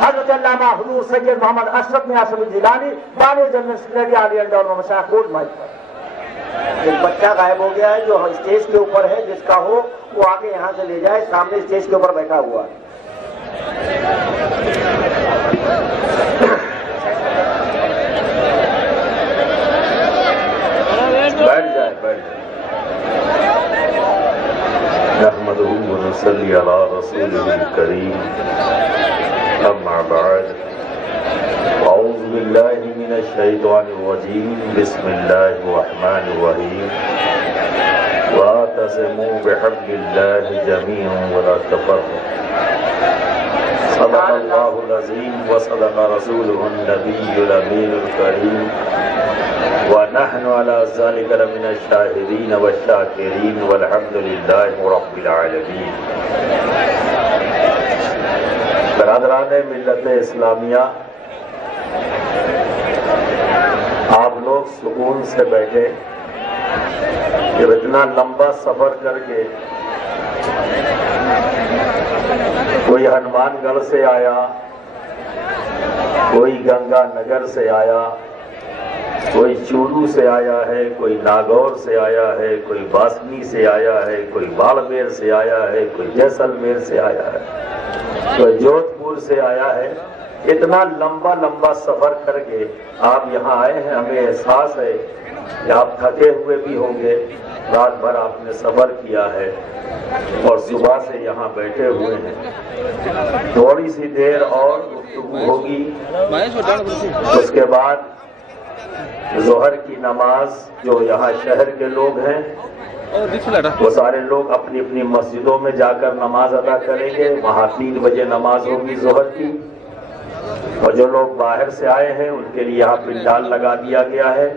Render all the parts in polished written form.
حضرت علامہ حضور سید محمد اشرف میاں جیلانی بانی جنرل سیکرٹری عالی انڈور مشائخ کوٹ مائی۔ ایک بچہ غائب ہو گیا ہے جو اسٹیج کے اوپر ہے، جس کا ہو وہ آگے یہاں سے لے جائے، سامنے اسٹیج کے اوپر بیٹھا ہوا ہے۔ بیٹھ جائے نحمدہ ونصلی علی رسولہ الکریم، اما بعد، اعوذ باللہ من الشیطان الرجیم، بسم اللہ الرحمن الرحیم، واعتصموا بحبل اللہ جميعا ولا تفرقوا، صدق اللہ العظیم وصدق رسولہ النبی الامین الکریم، ونحن على ذلك لمن الشاهدين والشاكرين والحمد لله رب العالمين۔ برادران ملت اسلامیہ، آپ لوگ سکون سے بیٹھے کہ اتنا لمبا سفر کر کے کوئی ہنومان گڑھ سے آیا، کوئی گنگا نگر سے آیا، کوئی چولو سے آیا ہے، کوئی ناگور سے آیا ہے، کوئی باسنی سے آیا ہے، کوئی باڑمیر سے آیا ہے، کوئی جیسلمیر سے آیا ہے، کوئی جودھ پور سے آیا ہے۔ اتنا لمبا سفر کر کے آپ یہاں آئے ہیں، ہمیں احساس ہے کہ آپ تھکے ہوئے بھی ہوں گے، رات بھر آپ نے سفر کیا ہے اور صبح سے یہاں بیٹھے ہوئے ہیں۔ تھوڑی سی دیر اور گفتگو ہوگی، اس کے بعد ظہر کی نماز جو یہاں شہر کے لوگ ہیں وہ سارے لوگ اپنی اپنی مسجدوں میں جا کر نماز ادا کریں گے، وہاں 3 بجے نماز ہوگی ظہر کی، اور جو لوگ باہر سے آئے ہیں ان کے لیے یہاں پنڈال لگا دیا گیا ہے،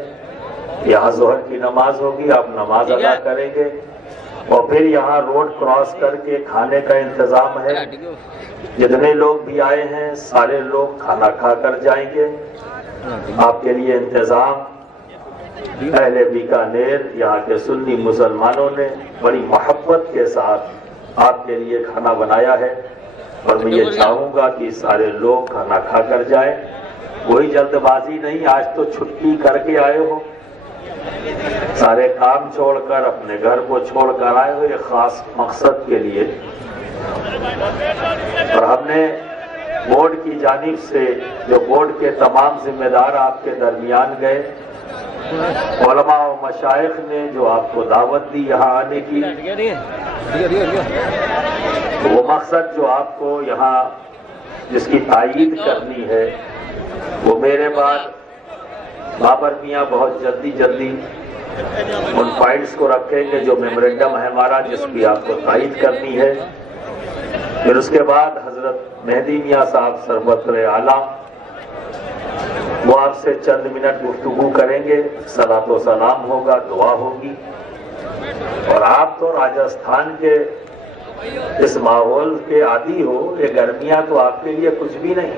یہاں ظہر کی نماز ہوگی، آپ نماز ادا کریں گے، اور پھر یہاں روڈ کراس کر کے کھانے کا انتظام ہے۔ جتنے لوگ بھی آئے ہیں سارے لوگ کھانا کھا کر جائیں گے۔ آپ کے لیے انتظام اہل بیکانیر، یہاں کے سنی مسلمانوں نے بڑی محبت کے ساتھ آپ کے لیے کھانا بنایا ہے، اور میں یہ چاہوں گا کہ سارے لوگ کھانا کھا کر جائیں، کوئی جلد بازی نہیں۔ آج تو چھٹی کر کے آئے ہو، سارے کام چھوڑ کر اپنے گھر کو چھوڑ کر آئے ہو ایک خاص مقصد کے لیے، اور ہم نے بورڈ کی جانب سے جو بورڈ کے تمام ذمہ دار آپ کے درمیان گئے، علماء و مشائخ نے جو آپ کو دعوت دی یہاں آنے کی، وہ مقصد جو آپ کو یہاں جس کی تائید کرنی ہے، وہ میرے بعد بابر میاں بہت جلدی ان فائلز کو رکھیں گے جو میمورنڈم ہے ہمارا، جس کی آپ کو تائید کرنی ہے۔ پھر اس کے بعد حضرت مہدی میاں صاحب سربراہ اعلیٰ وہ آپ سے چند منٹ گفتگو کریں گے، صلاۃ و سلام ہوگا، دعا ہوگی، اور آپ تو راجستھان کے اس ماحول کے عادی ہو، یہ گرمیاں تو آپ کے لیے کچھ بھی نہیں۔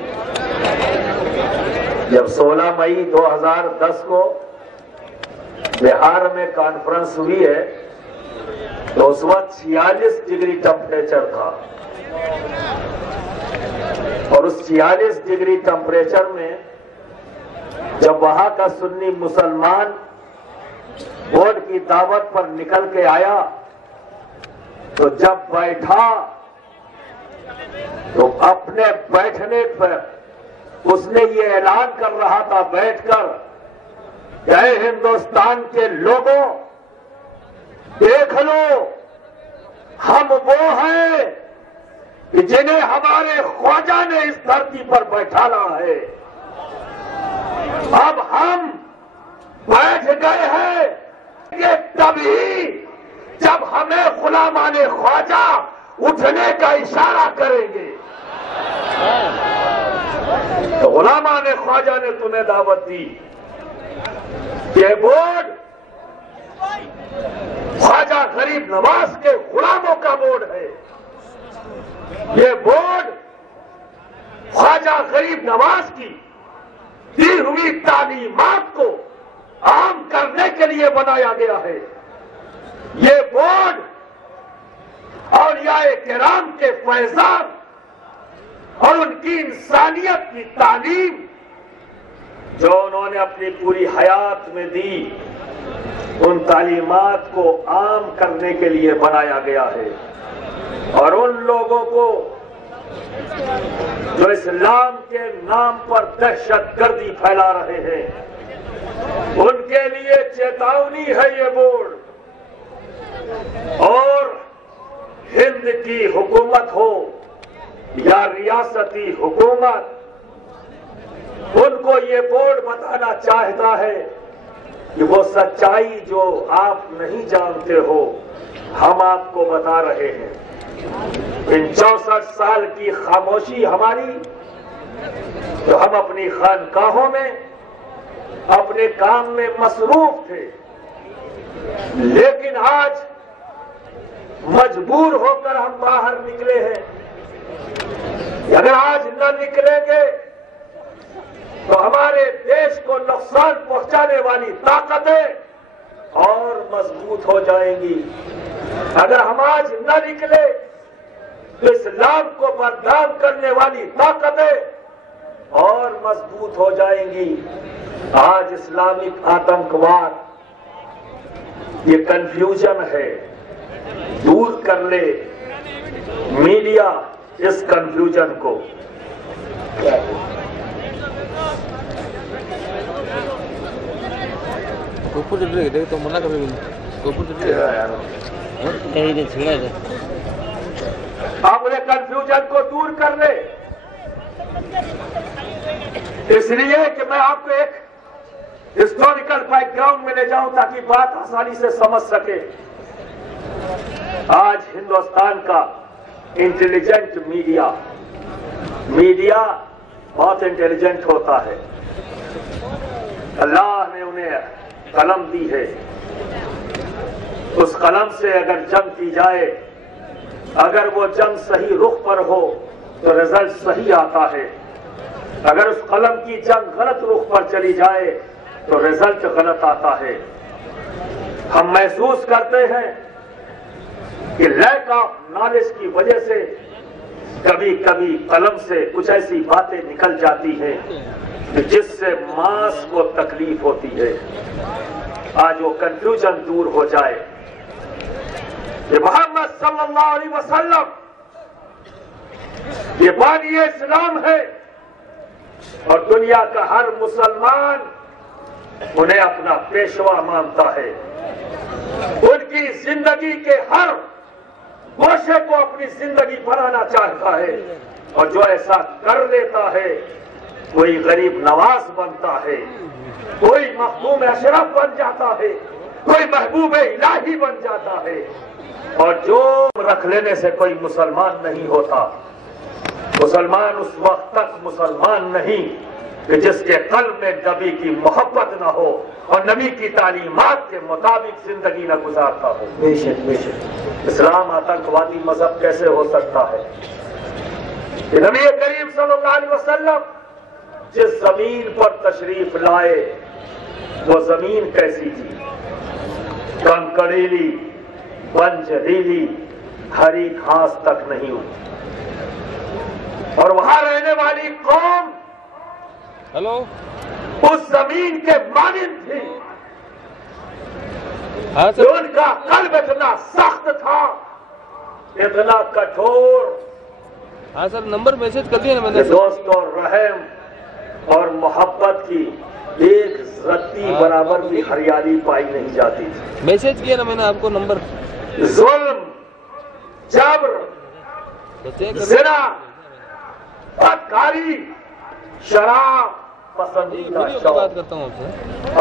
جب 16 مئی 2010 کو بہار میں کانفرنس ہوئی ہے تو اس وقت 46 ڈگری ٹمپریچر تھا، اور اس 46 ڈگری ٹمپریچر میں جب وہاں کا سنی مسلمان بورڈ کی دعوت پر نکل کے آیا تو جب بیٹھا تو اپنے بیٹھنے پر اس نے یہ اعلان کر رہا تھا بیٹھ کر کہ اے ہندوستان کے لوگوں، دیکھ لو ہم وہ ہیں کہ جنہیں ہمارے خواجہ نے اس دھرتی پر بیٹھانا ہے۔ اب ہم بیٹھ گئے ہیں کہ تبھی جب ہمیں غلامان خواجہ اٹھنے کا اشارہ کریں گے۔ تو غلامان خواجہ نے تمہیں دعوت دی، یہ بورڈ خواجہ غریب نواز کے غلاموں کا بورڈ ہے، یہ بورڈ خواجہ غریب نواز کی دی ہوئی تعلیمات کو عام کرنے کے لیے بنایا گیا ہے۔ یہ بورڈ اولیاء کرام کے فیضان اور ان کی انسانیت کی تعلیم جو انہوں نے اپنی پوری حیات میں دی، ان تعلیمات کو عام کرنے کے لیے بنایا گیا ہے۔ اور ان لوگوں کو جو اسلام کے نام پر دہشت گردی پھیلا رہے ہیں، ان کے لیے چیتاونی ہے یہ بورڈ۔ اور ہند کی حکومت ہو یا ریاستی حکومت، ان کو یہ بورڈ بتانا چاہتا ہے کہ وہ سچائی جو آپ نہیں جانتے ہو ہم آپ کو بتا رہے ہیں۔ ان 64 سال کی خاموشی ہماری، جو ہم اپنی خانقاہوں میں اپنے کام میں مصروف تھے، لیکن آج مجبور ہو کر ہم باہر نکلے ہیں۔ اگر آج نہ نکلیں گے تو ہمارے دیش کو نقصان پہنچانے والی طاقتیں اور مضبوط ہو جائیں گی۔ اگر ہم آج نہ نکلے تو اسلام کو بدنام کرنے والی طاقتیں اور مضبوط ہو جائیں گی۔ آج اسلامک آتنکواد یہ کنفیوژن ہے، دور کر لے میڈیا اس کنفیوژن کو۔ آپ انہیں کنفیوژن کو دور کر لے، اس لیے کہ میں آپ کو ایک ہسٹوریکل بیک گراؤنڈ میں لے جاؤں تاکہ بات آسانی سے سمجھ سکے۔ آج ہندوستان کا انٹیلیجنٹ میڈیا بہت انٹیلیجنٹ ہوتا ہے۔ اللہ نے انہیں قلم دی ہے، اس قلم سے اگر جنگ کی جائے، اگر وہ جنگ صحیح رخ پر ہو تو رزلٹ صحیح آتا ہے، اگر اس قلم کی جنگ غلط رخ پر چلی جائے تو رزلٹ غلط آتا ہے۔ ہم محسوس کرتے ہیں کہ لیک آف نالج کی وجہ سے کبھی کبھی قلم سے کچھ ایسی باتیں نکل جاتی ہیں کہ جس سے ماس کو تکلیف ہوتی ہے۔ آج وہ کنفیوژن دور ہو جائے کہ محمد صلی اللہ علیہ وسلم یہ بانی اسلام ہے اور دنیا کا ہر مسلمان انہیں اپنا پیشوا مانتا ہے، ان کی زندگی کے ہر گوشے کو اپنی زندگی بنانا چاہتا ہے، اور جو ایسا کر لیتا ہے کوئی غریب نواز بنتا ہے، کوئی مخدوم اشرف بن جاتا ہے، کوئی محبوب الہی بن جاتا ہے، اور جو رکھ لینے سے کوئی مسلمان نہیں ہوتا۔ مسلمان اس وقت تک مسلمان نہیں کہ جس کے قلب میں نبی کی محبت نہ ہو اور نبی کی تعلیمات کے مطابق زندگی نہ گزارتا ہو۔ بے شک بے شک۔ اسلام آتنکوادی مذہب کیسے ہو سکتا ہے؟ کہ نبی کریم صلی اللہ علیہ وسلم جس زمین پر تشریف لائے وہ زمین کیسی تھی؟ کنکریلی، بنجریلی، ہری گھاس تک نہیں ہوتی، اور وہاں رہنے والی قوم اس زمین کے مانند تھی جو ان کا قلب اتنا سخت تھا، اتنا کٹھور۔ ہاں سر، نمبر میسج کر دیا نا میں نے۔ دوست اور رحم اور محبت کی ایک رتی برابر بھی ہریالی پائی نہیں جاتی تھی۔ میسج کیا نا میں نے آپ کو نمبر۔ ظلم، جبر، زنا، بدکاری، شراب پسندیدہ بات کرتا ہوں آپ سے۔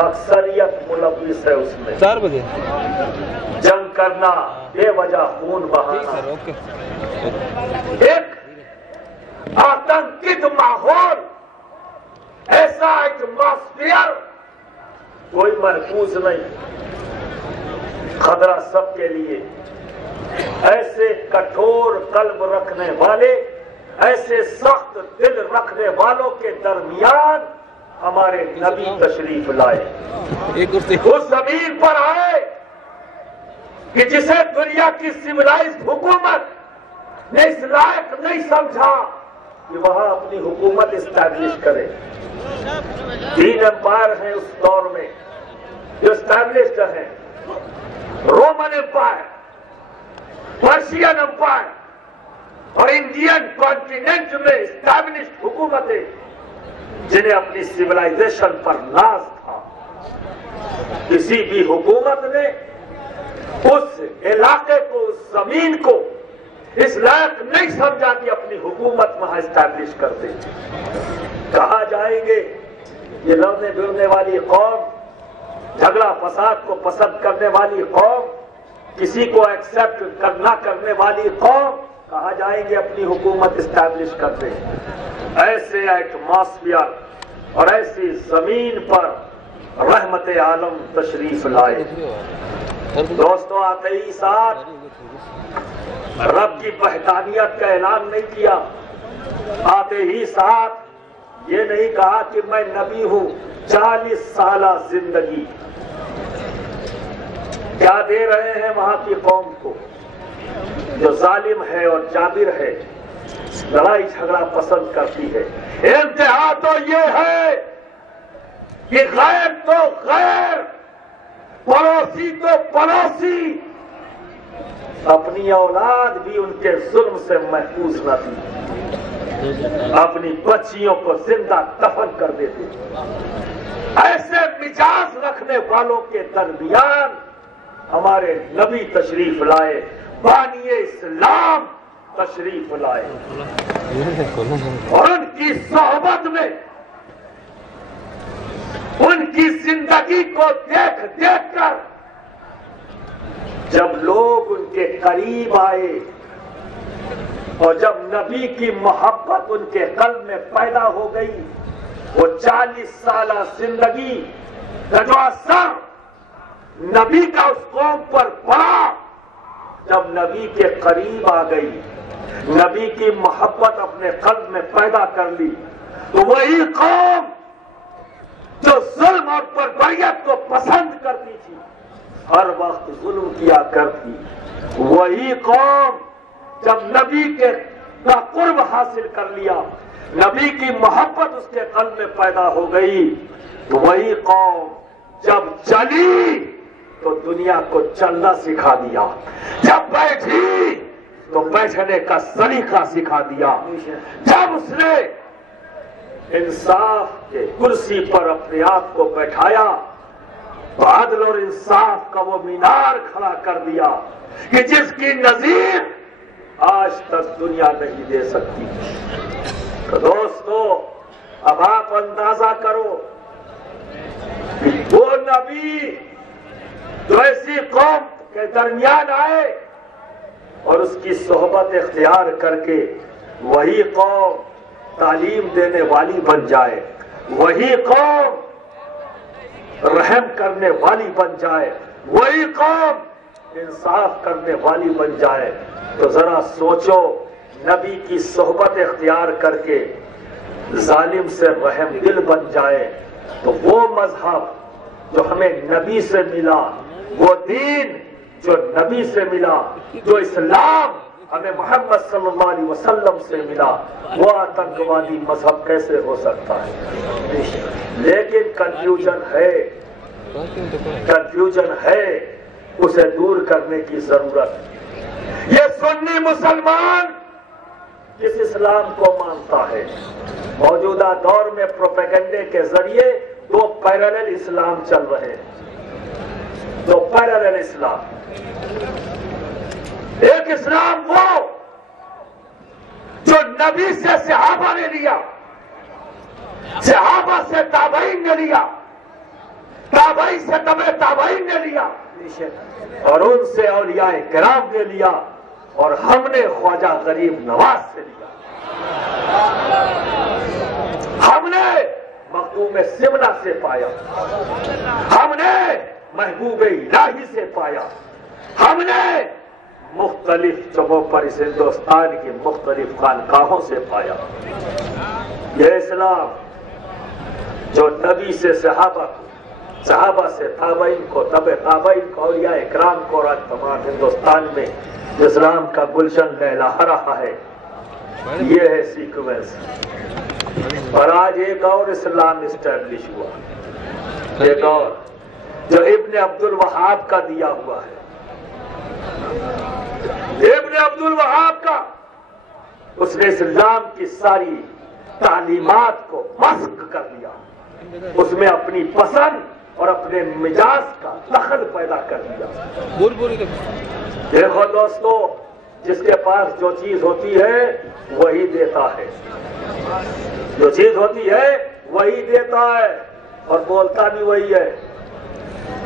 اکثریت ملوث ہے اس میں۔ 4 بجے جنگ کرنا، بے وجہ خون بہانا، اوکے۔ ایک آتنکت ماحول، ایسا ایٹماسفیئر کوئی محفوظ نہیں، خطرہ سب کے لیے۔ ایسے کٹھور قلب رکھنے والے، ایسے سخت دل رکھنے والوں کے درمیان ہمارے نبی تشریف لائے، اس زمین پر آئے کہ جسے دنیا کی سویلائزڈ حکومت نے اس لائق نہیں سمجھا کہ وہاں اپنی حکومت اسٹیبلش کرے. 3 امپائر ہیں اس دور میں جو اسٹیبلشڈ ہیں. رومن امپائر, پرشین امپائر اور انڈین کانٹیننٹ میں اسٹیبلشڈ حکومتیں جنہیں اپنی سیولائزیشن پر ناز تھا. کسی بھی حکومت نے اس علاقے کو, اس زمین کو اس لائق نہیں سمجھا کہ اپنی حکومت وہاں اسٹیبلش کر دے. کہاں جائیں گے یہ لڑنے بڑنے والی قوم, جھگڑا فساد کو پسند کرنے والی قوم, کسی کو ایکسپٹ کرنا کرنے والی قوم, کہاں جائیں گے اپنی حکومت اسٹیبلش کرتے. ایسے ایٹماسفیئر اور ایسی زمین پر رحمت عالم تشریف لائے. دوستو آتے ہی ساتھ رب کی وحدانیت کا اعلان نہیں کیا. آتے ہی ساتھ یہ نہیں کہا کہ میں نبی ہوں. 40 سالہ زندگی کیا دے رہے ہیں وہاں کی قوم کو جو ظالم ہے اور جابر ہے, لڑائی جھگڑا پسند کرتی ہے. انتہا تو یہ ہے کہ غیر تو غیر, پڑوسی تو پڑوسی, اپنی اولاد بھی ان کے ظلم سے محفوظ نہ تھی. اپنی بچیوں کو زندہ دفن کر دیتے. ایسے مزاج رکھنے والوں کے درمیان ہمارے نبی تشریف لائے, بانی اسلام تشریف لائے, اور ان کی صحبت میں ان کی زندگی کو دیکھ دیکھ کر جب لوگ ان کے قریب آئے اور جب نبی کی محبت ان کے قلب میں پیدا ہو گئی, وہ 40 سالہ زندگی کا جو اثر نبی کا اس قوم پر پڑا, جب نبی کے قریب آ گئی, نبی کی محبت اپنے قلب میں پیدا کر لی, تو وہی قوم جو ظلم اور بربریت کو پسند کرتی تھی, ہر وقت ظلم کیا کرتی, وہی قوم جب نبی کے کا قرب حاصل کر لیا, نبی کی محبت اس کے قلب میں پیدا ہو گئی, وہی قوم جب چلی تو دنیا کو چلنا سکھا دیا, جب بیٹھی تو بیٹھنے کا سلیقہ سکھا دیا, جب اس نے انصاف کے کرسی پر اپنے آپ کو بیٹھایا تو عدل اور انصاف کا وہ مینار کھڑا کر دیا کہ جس کی نظیر آج تک دنیا نہیں دے سکتی. تو دوستو اب آپ اندازہ کرو کہ وہ نبی جو ایسی قوم کے درمیان آئے اور اس کی صحبت اختیار کر کے وہی قوم تعلیم دینے والی بن جائے, وہی قوم رحم کرنے والی بن جائے, وہی قوم انصاف کرنے والی بن جائے, تو ذرا سوچو نبی کی صحبت اختیار کر کے ظالم سے رحم دل بن جائے تو وہ مذہب جو ہمیں نبی سے ملا, وہ دین جو نبی سے ملا, جو اسلام ہمیں محمد صلی اللہ علیہ وسلم سے ملا, وہ آتنکوادی مذہب کیسے ہو سکتا ہے؟ لیکن کنفیوژن ہے, اسے دور کرنے کی ضرورت. یہ سنی مسلمان کس اسلام کو مانتا ہے؟ موجودہ دور میں پروپیگنڈے کے ذریعے 2 پیرالل اسلام چل رہے ہیں, 2 پیرالل اسلام. ایک اسلام وہ جو نبی سے صحابہ نے لیا, صحابہ سے تابعین نے لیا, تابعین سے تبع تابعین نے لیا, اور ان سے اولیاء کرام نے لیا, اور ہم نے خواجہ غریب نواز سے لیا. ہم نے مخدوم سمنہ سے پایا, ہم نے محبوب الہی سے پایا, ہم نے مختلف جگہوں پر اس ہندوستان کی مختلف خانقاہوں سے پایا. یہ اسلام جو نبی سے صحابہ سے تابعین کو, تبع تابعین کو, اولیاء اکرام کو, اور آج تمام ہندوستان میں اسلام کا گلشن لہلہا رہا ہے, یہ ہے سیکوینس. اور آج ایک اور اسلام اسٹیبلش ہوا, ایک اور جو ابن عبد الوہاب کا دیا ہوا ہے. ابن عبد الوہاب کا, اس نے اسلام کی ساری تعلیمات کو مسخ کر دیا, اس میں اپنی پسند اور اپنے مزاج کا دخل پیدا کر دیا. دیکھو دوستو, جس کے پاس جو چیز ہوتی ہے وہی دیتا ہے, جو چیز ہوتی ہے وہی دیتا ہے اور بولتا بھی وہی ہے.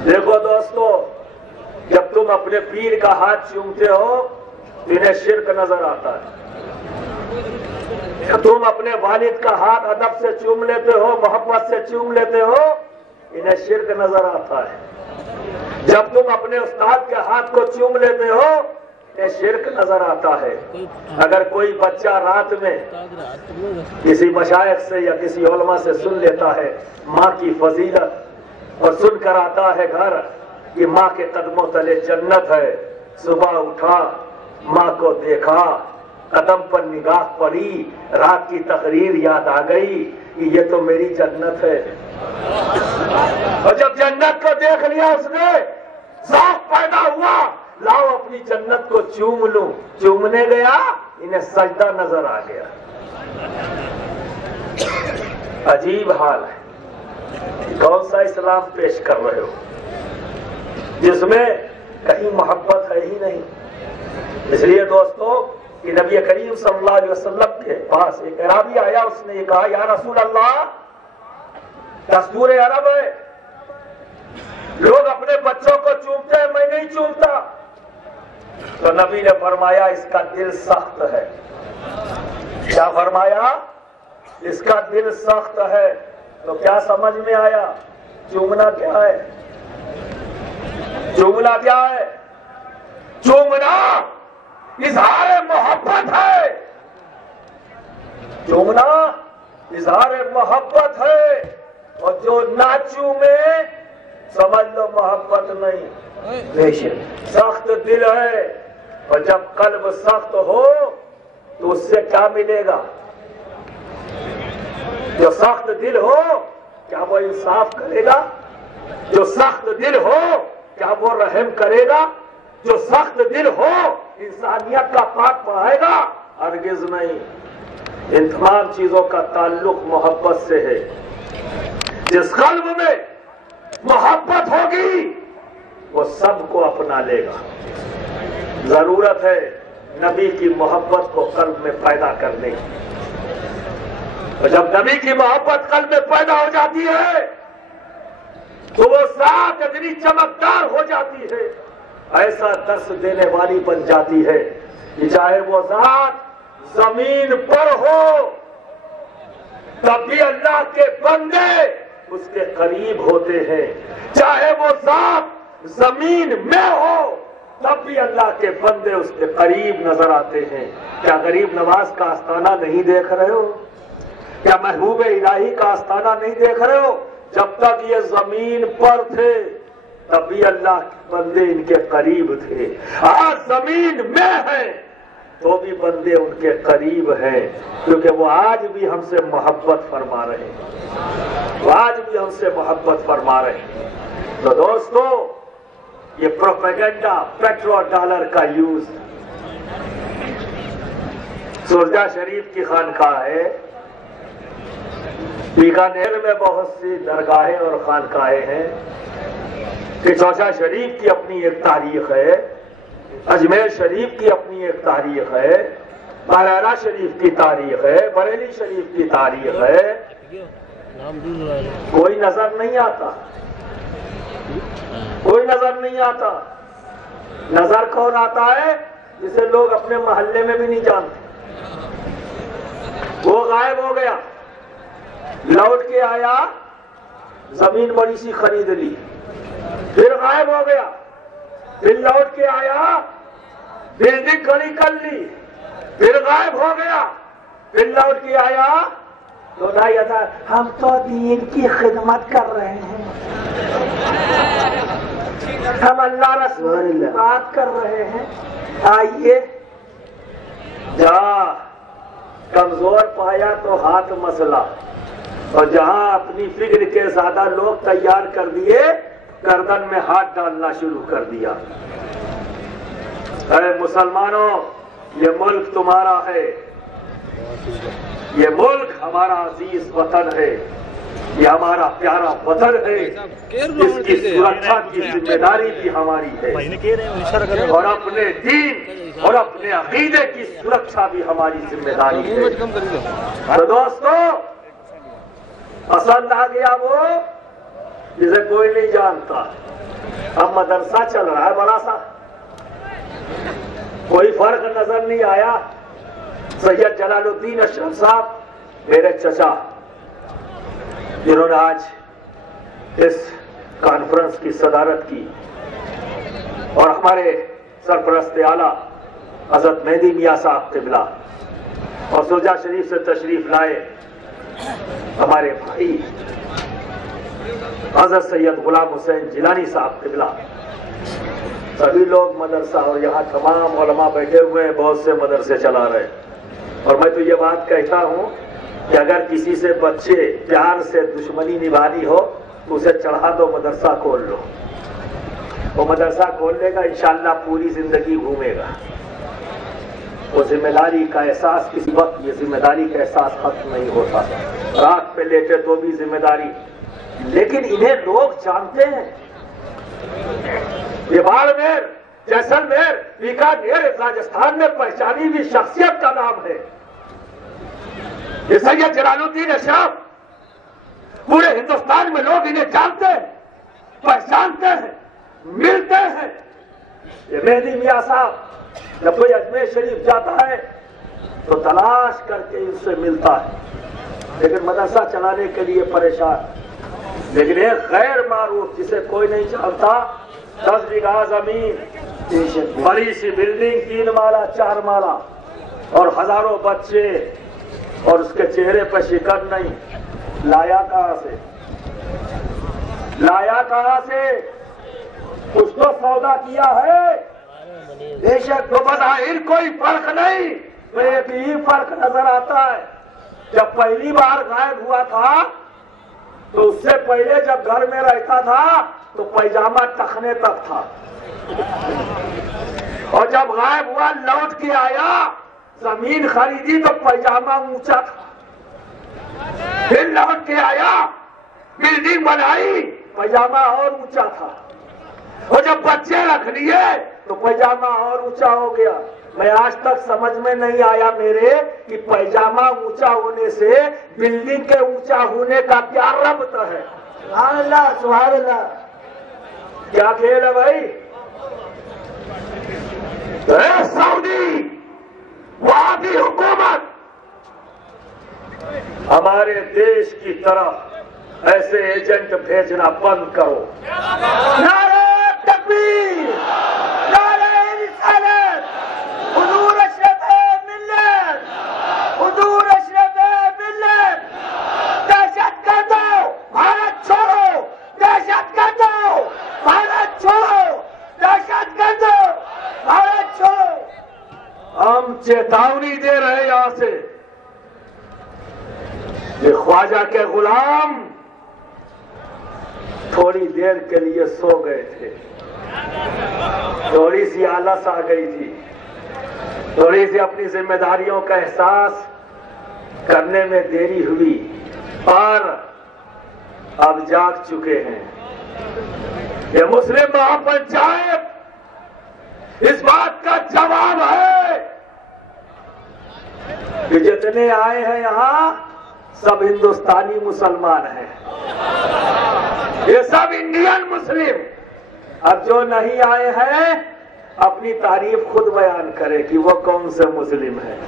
دیکھو دوستو, جب تم اپنے پیر کا ہاتھ چومتے ہو تو انہیں شرک نظر آتا ہے. جب تم اپنے والد کا ہاتھ ادب سے چوم لیتے ہو, محبت سے چوم لیتے ہو, انہیں شرک نظر آتا ہے. جب تم اپنے استاد کے ہاتھ کو چوم لیتے ہو انہیں شرک نظر آتا ہے. اگر کوئی بچہ رات میں کسی مشائخ سے یا کسی علماء سے سن لیتا ہے ماں کی فضیلت اور سن کر آتا ہے گھر کہ ماں کے قدموں تلے جنت ہے, صبح اٹھا ماں کو دیکھا, قدم پر نگاہ پڑی, رات کی تقریر یاد آ گئی کہ یہ تو میری جنت ہے. اور جب جنت کو دیکھ لیا اس نے, ذوق پیدا ہوا, لاؤ اپنی جنت کو چوم لوں. چومنے گیا, انہیں سجدہ نظر آ گیا. عجیب حال ہے. کون سا اسلام پیش کر رہے ہو جس میں کہیں محبت ہے ہی نہیں؟ اس لیے دوستو کہ نبی کریم صلی اللہ علیہ وسلم کے پاس ایک عربی آیا, اس نے یہ کہا یا رسول اللہ, دستور عرب ہے, لوگ اپنے بچوں کو چومتے ہیں, میں نہیں چومتا. تو نبی نے فرمایا اس کا دل سخت ہے. کیا فرمایا؟ اس کا دل سخت ہے. تو کیا سمجھ میں آیا؟ چومنا کیا ہے؟ چومنا کیا ہے؟ چومنا اظہار محبت ہے. چومنا اظہار محبت ہے, اور جو نہ چومے سمجھ لو محبت نہیں. سخت دل ہے, اور جب قلب سخت ہو تو اس سے کیا ملے گا؟ جو سخت دل ہو کیا وہ انصاف کرے گا؟ جو سخت دل ہو کیا وہ رحم کرے گا؟ جو سخت دل ہو انسانیت کا پاک پڑھائے گا؟ ہرگز نہیں. ان تمام چیزوں کا تعلق محبت سے ہے. جس قلب میں محبت ہوگی وہ سب کو اپنا لے گا. ضرورت ہے نبی کی محبت کو قلب میں پیدا کرنے کی. اور جب نبی کی محبت قلب میں پیدا ہو جاتی ہے تو وہ ذات اتنی چمکدار ہو جاتی ہے, ایسا درس دینے والی بن جاتی ہے کہ چاہے وہ ذات زمین پر ہو تب بھی اللہ کے بندے اس کے قریب ہوتے ہیں, چاہے وہ ذات زمین میں ہو تب بھی اللہ کے بندے اس کے قریب نظر آتے ہیں. کیا غریب نواز کا آستانہ نہیں دیکھ رہے ہو؟ کیا محبوب الہی کا آستانہ نہیں دیکھ رہے ہو؟ جب تک یہ زمین پر تھے تب بھی اللہ کے بندے ان کے قریب تھے. آج زمین میں ہیں تو بھی بندے ان کے قریب ہیں, کیونکہ وہ آج بھی ہم سے محبت فرما رہے ہیں. وہ آج بھی ہم سے محبت فرما رہے ہیں. تو دوستو یہ پروپیگنڈا, پیٹرو ڈالر کا یوز. سرجا شریف کی خانقاہ ہے, بیکانیر میں بہت سی درگاہیں اور خانقاہیں ہیں. چوچا شریف کی اپنی ایک تاریخ ہے, اجمیر شریف کی اپنی ایک تاریخ ہے, بحیرہ شریف کی تاریخ ہے, بریلی شریف کی تاریخ ہے. کوئی نظر نہیں آتا, کوئی نظر نہیں آتا. نظر کون آتا ہے؟ جسے لوگ اپنے محلے میں بھی نہیں جانتے. وہ غائب ہو گیا, لوٹ کے آیا, زمین بڑی سی خرید لی, پھر غائب ہو گیا, پھر لوٹ کے آیا, بلڈنگ کھڑی کر لی, پھر غائب ہو گیا, پھر لوٹ کے آیا تو نہیں آتا ہم تو دین کی خدمت کر رہے ہیں, ہم اللہ رسول کی بات کر رہے ہیں. آئیے, جا کمزور پایا تو ہاتھ مسلا، اور جہاں اپنی فکر کے زیادہ لوگ تیار کر دیے گردن میں ہاتھ ڈالنا شروع کر دیا۔ اے مسلمانوں، یہ ملک تمہارا ہے، یہ ملک ہمارا عزیز وطن ہے، یہ ہمارا پیارا وطن ہے، اس کی سرکشا کی ذمہ داری بھی ہماری ہے، اور اپنے دین اور اپنے عقیدے کی سرکشا بھی ہماری ذمہ داری ہے۔ تو دوستو، پسند آ گیا وہ جسے کوئی نہیں جانتا، اب مدرسہ چل رہا ہے بڑا سا، کوئی فرق نظر نہیں آیا۔ سید جلال الدین اشرف صاحب میرے چچا، جنہوں نے آج اس کانفرنس کی صدارت کی، اور ہمارے سرپرست اعلیٰ حضرت مہدی میاں صاحب قبلہ، اور سرجا شریف سے تشریف لائے ہمارے بھائی حضرت سید غلام حسین جیلانی صاحب قبلہ، سبھی لوگ مدرسہ، اور یہاں تمام علماء بیٹھے ہوئے ہیں، بہت سے مدرسے چلا رہے ہیں۔ اور میں تو یہ بات کہتا ہوں کہ اگر کسی سے بچے پیار سے دشمنی نبھانی ہو تو اسے چڑھا دو، مدرسہ کھول لو، وہ مدرسہ کھول لے گا، انشاءاللہ پوری زندگی گھومے گا۔ وہ ذمہ داری کا احساس کسی وقت یہ ذمہ داری کا احساس ختم نہیں ہوتا، رات پہ لیٹے تو بھی ذمہ داری، لیکن انہیں لوگ جانتے ہیں۔ یہ باڑمیر، جیسلمیر، بیکانیر راجستھان میں پہچانی ہوئی شخصیت کا نام ہے۔ یہ سید جلال الدین اشرف، پورے ہندوستان میں لوگ انہیں جانتے ہیں، پہچانتے ہیں، ملتے ہیں۔ یہ مہدی میاں صاحب جب کوئی اجمیر شریف جاتا ہے تو تلاش کر کے ان سے ملتا ہے، لیکن مدرسہ چلانے کے لیے پریشان۔ لیکن ایک غیر معروف جسے کوئی نہیں جانتا، 10 بیگھہ زمین، بڑی سی بلڈنگ، 3 مالا 4 مالا، اور ہزاروں بچے، اور اس کے چہرے پہ شکن نہیں، لایا کہاں سے؟ لایا کہاں سے؟ کچھ تو سودا کیا ہے۔ بے شک تو بظاہر کوئی فرق نہیں، تو ایک ہی فرق نظر آتا ہے۔ جب پہلی بار غائب ہوا تھا تو اس سے پہلے جب گھر میں رہتا تھا تو پیجامہ ٹخنے تک تھا، اور جب غائب ہوا لوٹ کے آیا، زمین خریدی تو پیجامہ اونچا تھا، پھر لوٹ کے آیا، بلڈنگ بنائی، پیجامہ اور اونچا تھا، اور جب بچے رکھ لیے تو پیجامہ اور اونچا ہو گیا۔ میں آج تک سمجھ میں نہیں آیا میرے کہ پیجامہ اونچا ہونے سے بلڈنگ کے اونچا ہونے کا کیا ربط ہے۔ سبحان اللہ، سبحان اللہ، کیا کھیل ہے بھائی؟ اے سعودی وہابی حکومت، ہمارے دیش کی طرف ایسے ایجنٹ بھیجنا بند کرو۔ نعرہ تکبیر، نعرہ رسالت، حضور اشرف ملت، حضور اشرف ملت، دہشت گردوں بھارت چھوڑو، دہشت گردوں بھارت چھوڑو، دہشت گردوں بھارت چھوڑو۔ ہم چیتاونی دے رہے یہاں سے، یہ خواجہ کے غلام تھوڑی دیر کے لیے سو گئے تھے، تھوڑی سی آلس آ گئی تھی، تھوڑی سی اپنی ذمہ داریوں کا احساس کرنے میں دیری ہوئی، اور اب جاگ چکے ہیں۔ یہ مسلم پنچایت اس بات کا جواب ہے کہ جتنے آئے ہیں یہاں سب ہندوستانی مسلمان ہیں، یہ سب انڈین مسلم۔ اب جو نہیں آئے ہیں اپنی تعریف خود بیان کرے کہ وہ کون سے مسلم ہیں،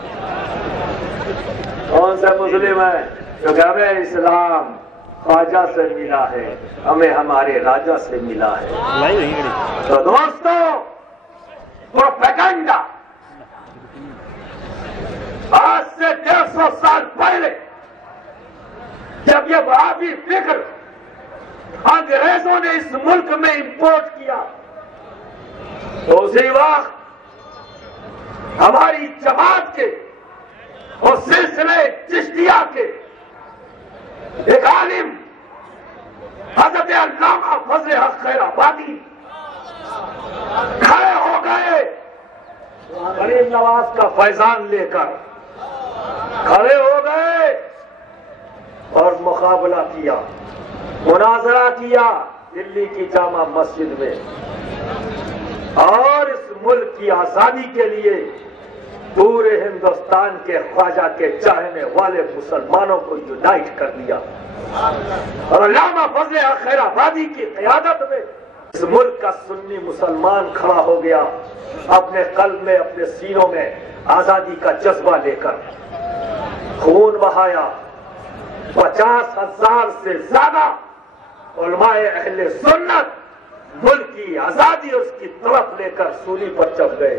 کون سے مسلم ہیں؟ کیونکہ ہمیں اسلام خواجہ سے ملا ہے، ہمیں ہمارے راجہ سے ملا ہے۔ تو دوستو، پروپیگنڈا آج سے 150 سال پہلے جب یہ وہابی فکر انگریزوں نے اس ملک میں امپورٹ کیا تو اسی وقت ہماری جماعت کے اور سلسلے چشتیہ کے ایک عالم حضرت علامہ فضل حق خیر آبادی کھڑے ہو گئے غریب نواز کا فیضان لے کر کھڑے ہو گئے اور مقابلہ کیا، مناظرہ کیا دلی کی جامع مسجد میں، اور اس ملک کی آزادی کے لیے پورے ہندوستان کے خواجہ کے چاہنے والے مسلمانوں کو یونائٹ کر دیا، اور علامہ فضل حق خیر آبادی کی قیادت میں اس ملک کا سنی مسلمان کھڑا ہو گیا، اپنے قلب میں اپنے سینوں میں آزادی کا جذبہ لے کر خون بہایا۔ 50,000 سے زیادہ علماء اہل سنت ملک کی آزادی اس کی طرف لے کر سولی پر چڑھ گئے۔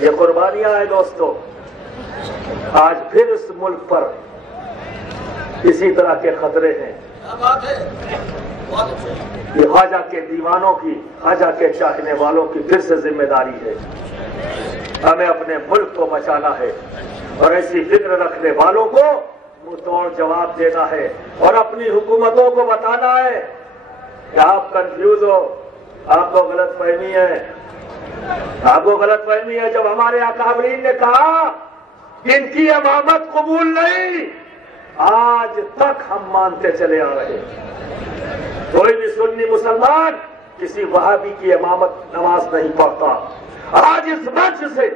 یہ قربانیاں ہیں دوستو، آج پھر اس ملک پر اسی طرح کے خطرے ہیں۔ یہ خواجہ کے دیوانوں کی، خواجہ کے چاہنے والوں کی پھر سے ذمہ داری ہے، ہمیں اپنے ملک کو بچانا ہے اور ایسی فکر رکھنے والوں کو منہ توڑ جواب دینا ہے، اور اپنی حکومتوں کو بتانا ہے کہ آپ کنفیوز ہو، آپ کو غلط فہمی ہے، آپ کو غلط فہمی ہے۔ جب ہمارے اکابرین نے کہا کہ ان کی امامت قبول نہیں، آج تک ہم مانتے چلے آ رہے ہیں۔ کوئی بھی سنی مسلمان کسی وہابی کی امامت نماز نہیں پڑھتا۔ آج اس منچ سے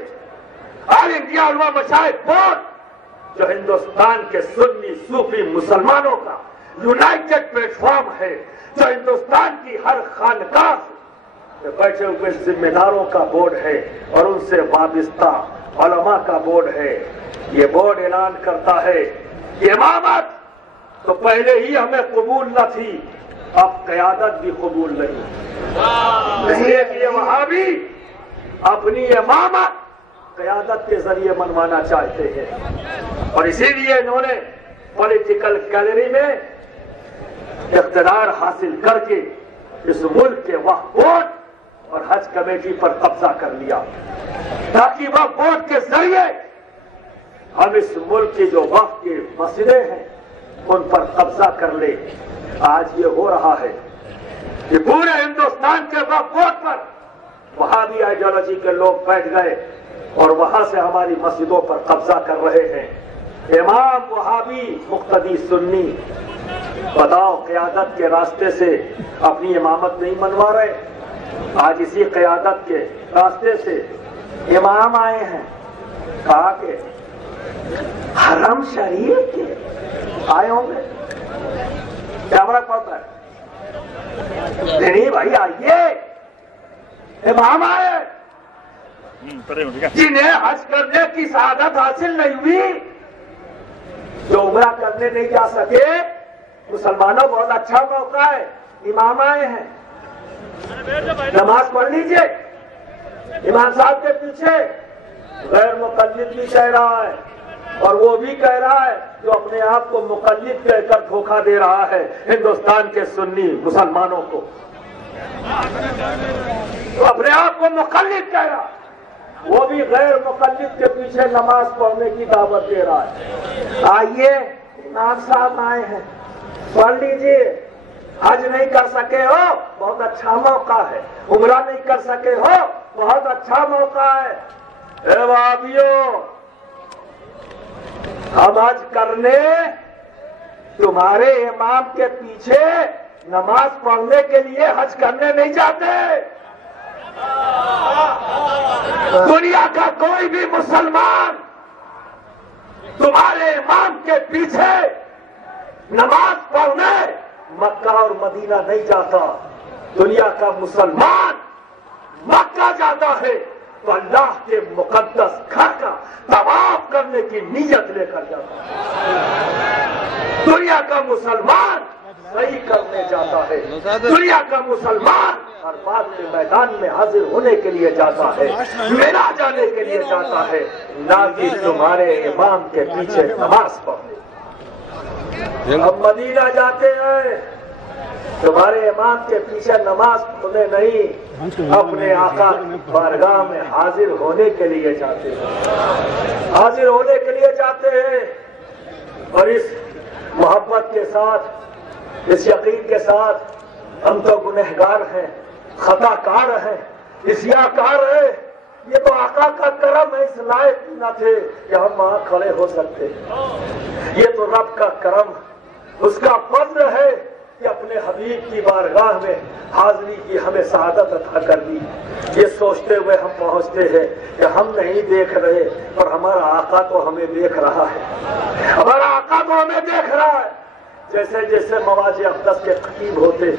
آل انڈیا علماء مشائخ بورڈ جو ہندوستان کے سنی صوفی مسلمانوں کا یونائٹڈ پلیٹ فارم ہے، جو ہندوستان کی ہر خانقاہ سے بیٹھے ہوئے ذمہ داروں کا بورڈ ہے اور ان سے وابستہ علماء کا بورڈ ہے، یہ بورڈ اعلان کرتا ہے کہ امامت تو پہلے ہی ہمیں قبول نہ تھی، اب قیادت بھی قبول نہیں، اس لیے کہ یہ وہابی اپنی امامت قیادت کے ذریعے منوانا چاہتے ہیں، اور اسی لیے انہوں نے پولیٹیکل گیلری میں اقتدار حاصل کر کے اس ملک کے وقف بورڈ اور حج کمیٹی پر قبضہ کر لیا، تاکہ وقف بورڈ کے ذریعے ہم اس ملک کی جو وقف کی مسجدیں ہیں ان پر قبضہ کر لے۔ آج یہ ہو رہا ہے کہ پورے ہندوستان کے وقف بورڈ پر وہابی آئیڈیالوجی کے لوگ بیٹھ گئے اور وہاں سے ہماری مسجدوں پر قبضہ کر رہے ہیں۔ امام وہابی مقتدی سنی، بتاؤ قیادت کے راستے سے اپنی امامت نہیں منوا رہے؟ آج اسی قیادت کے راستے سے امام آئے ہیں، کہا کہ حرم شریف کے آئے ہوں گے، کیا فرق پڑتا ہے؟ نہیں بھائی، آئیے، امام آئے جنہیں حج کرنے کی سعادت حاصل نہیں ہوئی، جو عمرہ کرنے نہیں جا سکے، مسلمانوں بہت اچھا موقع ہے، امام آئے ہیں، نماز پڑھ لیجئے۔ امام صاحب کے پیچھے غیر مقلد بھی کہہ رہا ہے، اور وہ بھی کہہ رہا ہے جو اپنے آپ کو مقلد کہہ کر دھوکہ دے رہا ہے ہندوستان کے سنی مسلمانوں کو، تو اپنے آپ کو مقلد کہہ رہا ہے، وہ بھی غیر مقلد کے پیچھے نماز پڑھنے کی دعوت دے رہا ہے۔ آئیے، امام صاحب آئے ہیں، پڑھ لیجئے۔ حج نہیں کر سکے ہو، بہت اچھا موقع ہے، عمرہ نہیں کر سکے ہو، بہت اچھا موقع ہے۔ اے وہابیوں، ہم حج کرنے تمہارے امام کے پیچھے نماز پڑھنے کے لیے حج کرنے نہیں جاتے۔ دنیا کا کوئی بھی مسلمان تمہارے امام کے پیچھے نماز پڑھنے مکہ اور مدینہ نہیں جاتا۔ دنیا کا مسلمان مکہ جاتا ہے تو اللہ کے مقدس گھر کا طواف کرنے کی نیت لے کر جاتا ہے۔ دنیا کا مسلمان صحیح کرنے جاتا ہے، دنیا کا مسلمان ہر بات کے میدان میں حاضر ہونے کے لیے جاتا ہے، مینا جانے کے لیے جاتا ہے، نہ کہ تمہارے امام کے پیچھے نماز پڑھنے۔ ہم مدینہ جاتے ہیں، تمہارے امام کے پیچھے نماز پڑھنے نہیں، اپنے آقا بارگاہ میں حاضر ہونے کے لیے چاہتے ہیں، حاضر ہونے کے لیے چاہتے ہیں، اور اس محبت کے ساتھ، اس یقین کے ساتھ ہم تو گنہگار ہیں، خطا کار ہیں، اسیاء کار ہیں، یہ تو آقا کا کرم ہے، اس لائق بھی نہ تھے کہ ہم وہاں کھڑے ہو سکتے، یہ تو رب کا کرم، اس کا فضل ہے کہ اپنے حبیب کی بارگاہ میں حاضری کی ہمیں سعادت عطا کر دی۔ یہ سوچتے ہوئے ہم پہنچتے ہیں کہ ہم نہیں دیکھ رہے اور ہمارا آقا تو ہمیں دیکھ رہا ہے، ہمارا آقا تو ہمیں دیکھ رہا ہے۔ جیسے جیسے مواضع اقدس کے قریب ہوتے،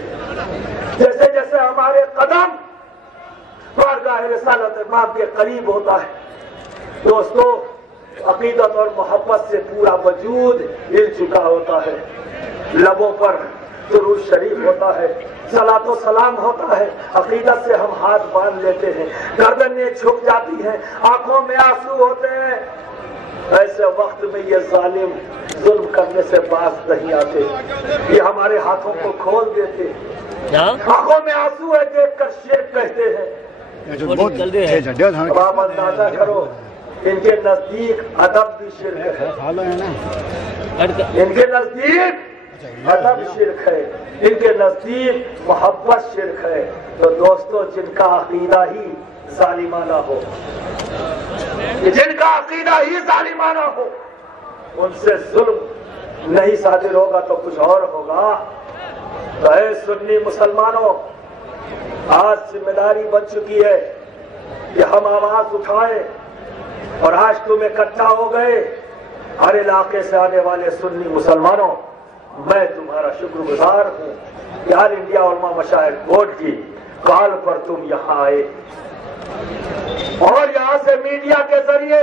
جیسے جیسے ہمارے قدم بارگاہ رسالت امام کے قریب ہوتا ہے، دوستو عقیدت اور محبت سے پورا وجود ہل چکا ہوتا ہے، لبوں پر درود شریف ہوتا ہے، صلاۃ و سلام ہوتا ہے، عقیدت سے ہم ہاتھ باندھ لیتے ہیں، گردنیں جھک جاتی ہیں، آنکھوں میں آنسو ہوتے ہیں۔ ایسے وقت میں یہ ظالم ظلم کرنے سے باز نہیں آتے، یہ ہمارے ہاتھوں کو کھول دیتے، آنکھوں میں آنسو ہے دیکھ کر شرک کہتے ہیں۔ اب آپ اندازہ کرو، ان کے نزدیک ادب بھی شرک ہے، ان کے نزدیک ادب شرک ہے، ان کے نزدیک محبت شرک ہے۔ تو دوستو جن کا عقیدہ ہی ظالمانہ ہو، جن کا عقیدہ ہی ظالمانہ ہو، ان سے ظلم نہیں صادر ہوگا تو کچھ اور ہوگا۔ تو اے سنی مسلمانوں، آج ذمہ داری بن چکی ہے کہ ہم آواز اٹھائیں، اور آج تم اکٹھا ہو گئے ہر علاقے سے آنے والے سنی مسلمانوں، میں تمہارا شکر گزار ہوں کہ آل انڈیا علماء مشائخ بورڈ کی کال پر تم یہاں آئے، اور یہاں سے میڈیا کے ذریعے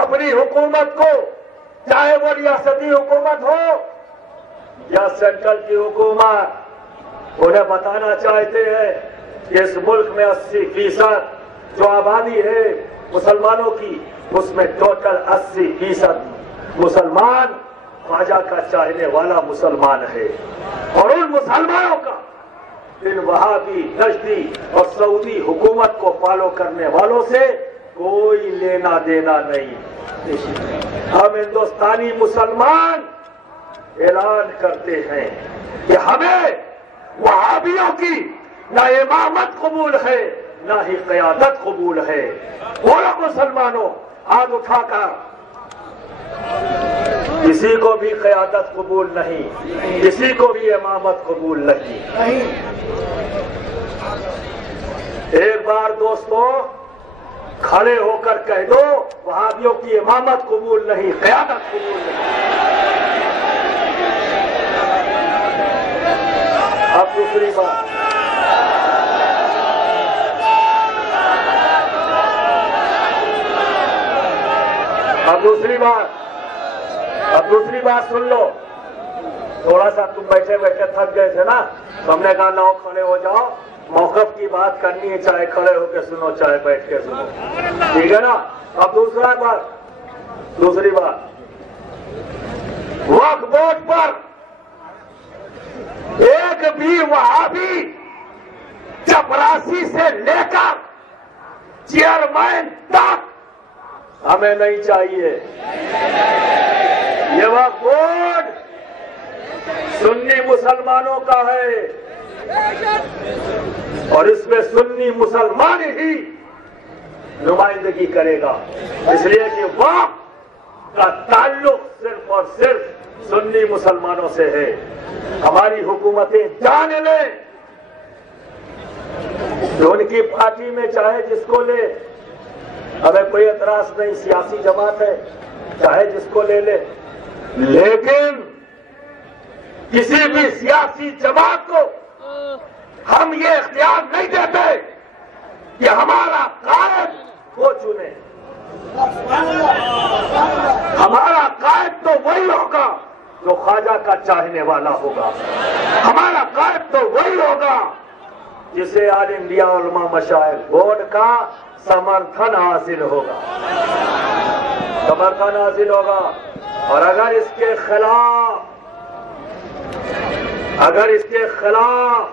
اپنی حکومت کو، چاہے وہ ریاستی حکومت ہو یا سینٹرل کی حکومت، انہیں بتانا چاہتے ہیں کہ اس ملک میں 80% جو آبادی ہے مسلمانوں کی، اس میں ٹوٹل 80% مسلمان خواجہ کا چاہنے والا مسلمان ہے، اور ان مسلمانوں کا ان وہابی، نجدی اور سعودی حکومت کو فالو کرنے والوں سے کوئی لینا دینا نہیں۔ ہم ہندوستانی مسلمان اعلان کرتے ہیں کہ ہمیں وہابیوں کی نہ امامت قبول ہے نہ ہی قیادت قبول ہے۔ بولو مسلمانوں، ہاتھ اٹھا کر، کسی کو بھی قیادت قبول نہیں، کسی کو بھی امامت قبول نہیں۔ ایک بار دوستو کھڑے ہو کر کہہ دو، وہابیوں کی امامت قبول نہیں، قیادت قبول نہیں۔ اب دوسری بات، اب دوسری بات سن لو۔ تھوڑا سا تم بیٹھے بیٹھے تھک گئے تھے نا، تو ہم نے کہا لاؤ کھڑے ہو جاؤ، موقف کی بات کرنی ہے، چاہے کھڑے ہو کے سنو چاہے بیٹھ کے سنو، ٹھیک ہے نا؟ اب دوسری بات، وقف بورڈ پر ایک بھی وہابی چپراسی سے لے کر چیئرمین تک ہمیں نہیں چاہیے۔ یہ وقف بورڈ سنی مسلمانوں کا ہے، اور اس میں سنی مسلمان ہی نمائندگی کرے گا، اس لیے کہ وقف کا تعلق صرف اور صرف سنی مسلمانوں سے ہے۔ ہماری حکومتیں جان لیں کہ ان کی پارٹی میں چاہے جس کو لے، ہمیں کوئی اعتراض نہیں، سیاسی جماعت ہے، چاہے جس کو لے لے، لیکن کسی بھی سیاسی جماعت کو ہم یہ اختیار نہیں دیتے کہ ہمارا قائد وہ چنے۔ ہمارا قائد تو وہی ہوگا جو خواجہ کا چاہنے والا ہوگا، ہمارا قائد تو وہی ہوگا جسے آل انڈیا علماء مشائخ بورڈ کا سمرتھن حاصل ہوگا، سمرتھن حاصل ہوگا۔ اور اگر اس کے خلاف